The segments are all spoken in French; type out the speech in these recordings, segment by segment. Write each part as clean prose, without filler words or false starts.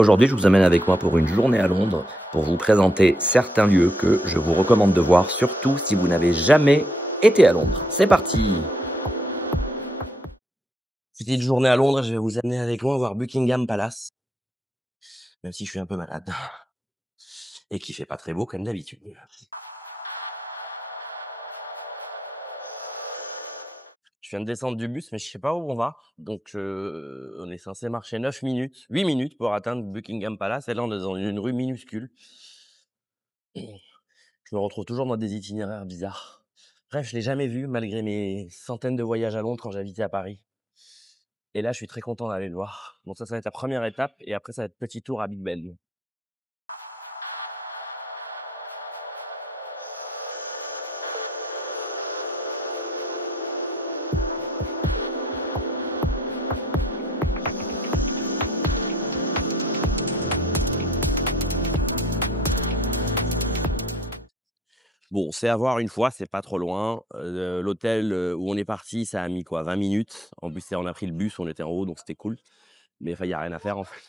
Aujourd'hui, je vous amène avec moi pour une journée à Londres pour vous présenter certains lieux que je vous recommande de voir, surtout si vous n'avez jamais été à Londres. C'est parti! Petite journée à Londres, je vais vous amener avec moi voir Buckingham Palace, même si je suis un peu malade et qu'il fait pas très beau comme d'habitude. Je viens de descendre du bus, mais je sais pas où on va. Donc, on est censé marcher 9 minutes, 8 minutes pour atteindre Buckingham Palace. Et là, on est dans une rue minuscule. Je me retrouve toujours dans des itinéraires bizarres. Bref, je l'ai jamais vu, malgré mes centaines de voyages à Londres quand j'habitais à Paris. Et là, je suis très content d'aller le voir. Donc ça va être la première étape. Et après, ça va être petit tour à Big Ben. Bon, c'est à voir une fois, c'est pas trop loin. L'hôtel où on est parti, ça a mis quoi, 20 minutes. En plus, on a pris le bus, on était en haut, donc c'était cool. Mais enfin, il n'y a rien à faire en fait.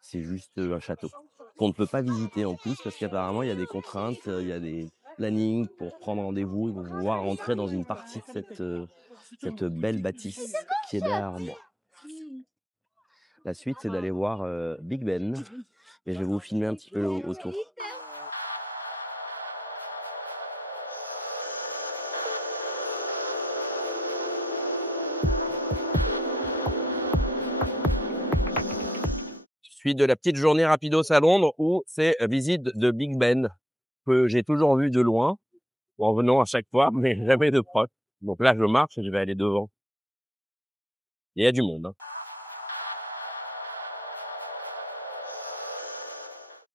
C'est juste un château qu'on ne peut pas visiter en plus parce qu'apparemment, il y a des contraintes, il y a des plannings pour prendre rendez-vous et pour pouvoir rentrer dans une partie de cette belle bâtisse qui est derrière moi. La suite, c'est d'aller voir Big Ben et je vais vous filmer un petit peu autour. Suite de la petite journée rapidos à Londres où c'est visite de Big Ben que j'ai toujours vu de loin en venant à chaque fois, mais jamais de proche. Donc là, je marche et je vais aller devant. Il y a du monde. Hein.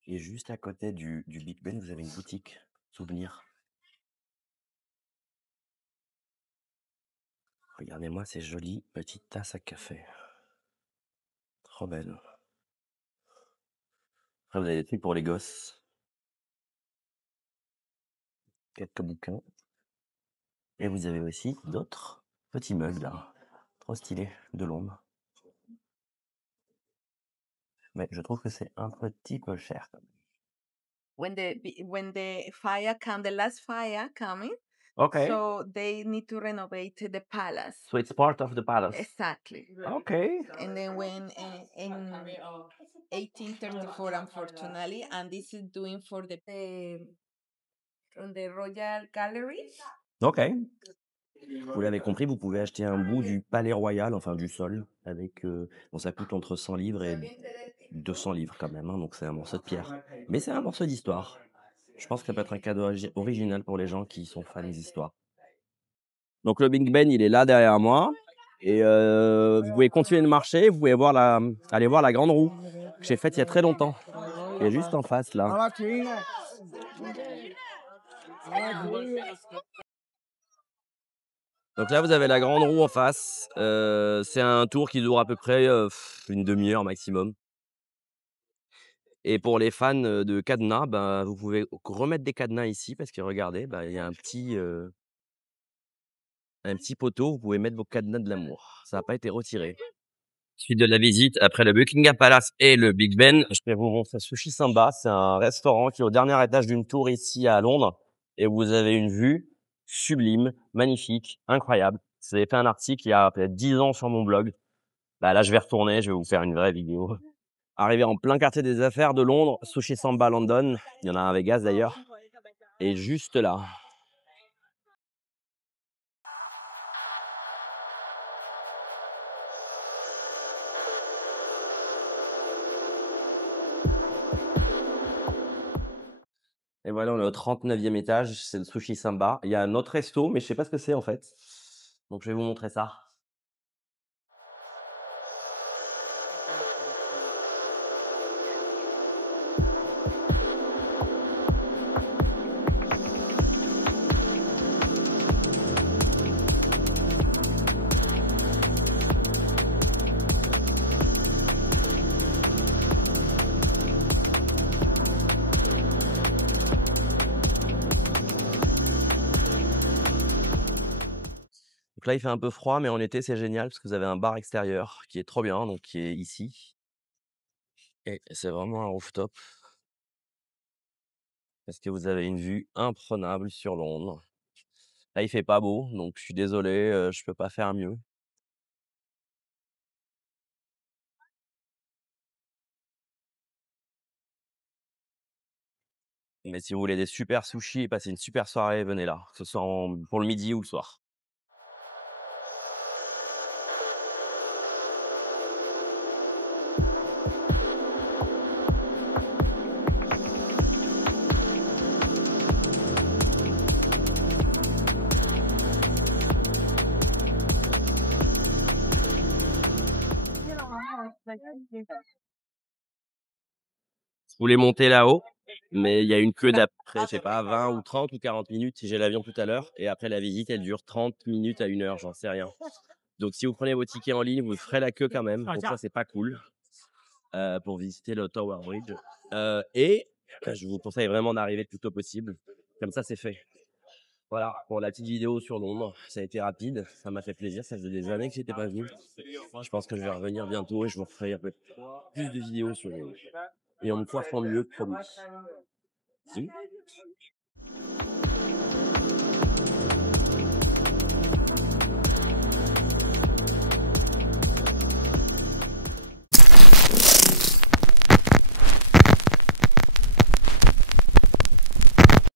Et juste à côté du Big Ben, vous avez une boutique souvenir. Regardez-moi ces jolies petites tasses à café. Trop belles. Après, vous avez des trucs pour les gosses. Quelques bouquins. Et vous avez aussi d'autres petits mugs là. Trop stylés de Londres. Mais je trouve que c'est un petit peu cher. When the fire come, the last fire coming, Okay. so they need to renovate the palace. So it's part of the palace. Exactly. Okay. And then when in 1834, unfortunately, and this is doing for the from the Royal Gallery. Ok. Vous l'avez compris, vous pouvez acheter un bout du palais royal, enfin du sol, avec bon, ça coûte entre 100 livres et 200 livres quand même, hein, donc c'est un morceau de pierre. Mais c'est un morceau d'histoire. Je pense que ça peut être un cadeau original pour les gens qui sont fans d'histoire. Donc le Big Ben, il est là derrière moi. Et vous pouvez continuer de marcher, vous pouvez aller voir la grande roue que j'ai faite il y a très longtemps. Elle est juste en face là. Donc là, vous avez la grande roue en face. C'est un tour qui dure à peu près une demi-heure maximum. Et pour les fans de cadenas, ben, vous pouvez remettre des cadenas ici parce que regardez, ben, il y a un petit poteau, vous pouvez mettre vos cadenas de l'amour. Ça n'a pas été retiré. Suite de la visite, après le Buckingham Palace et le Big Ben, je vais vous montrer Sushi Samba. C'est un restaurant qui est au dernier étage d'une tour ici à Londres. Et vous avez une vue sublime, magnifique, incroyable. J'avais fait un article il y a peut-être 10 ans sur mon blog. Bah là, je vais retourner, je vais vous faire une vraie vidéo. Arrivé en plein quartier des affaires de Londres, Sushi Samba London. Il y en a un à Vegas d'ailleurs. Et juste là. Et voilà, on est au 39e étage, c'est le Sushi Samba. Il y a un autre resto, mais je sais pas ce que c'est en fait. Donc je vais vous montrer ça. Donc là, il fait un peu froid, mais en été, c'est génial parce que vous avez un bar extérieur qui est trop bien, donc qui est ici. et c'est vraiment un rooftop parce que vous avez une vue imprenable sur Londres. Là, il fait pas beau, donc je suis désolé, je peux pas faire mieux. Mais si vous voulez des super sushis et passer une super soirée, venez là, que ce soit pour le midi ou le soir. Vous voulez monter là-haut, mais il y a une queue d'après, je sais pas, 20 ou 30 ou 40 minutes si j'ai l'avion tout à l'heure. Et après, la visite, elle dure 30 minutes à 1 heure, j'en sais rien. Donc, si vous prenez vos tickets en ligne, vous ferez la queue quand même. Donc, ça, c'est pas cool pour visiter le Tower Bridge. Et je vous conseille vraiment d'arriver le plus tôt possible. Comme ça, c'est fait. Voilà, pour la petite vidéo sur Londres, ça a été rapide, ça m'a fait plaisir, ça faisait des années que j'étais pas venu. Je pense que je vais revenir bientôt et je vous referai un peu plus de vidéos sur Londres. Et en me coiffant mieux que promis. Si.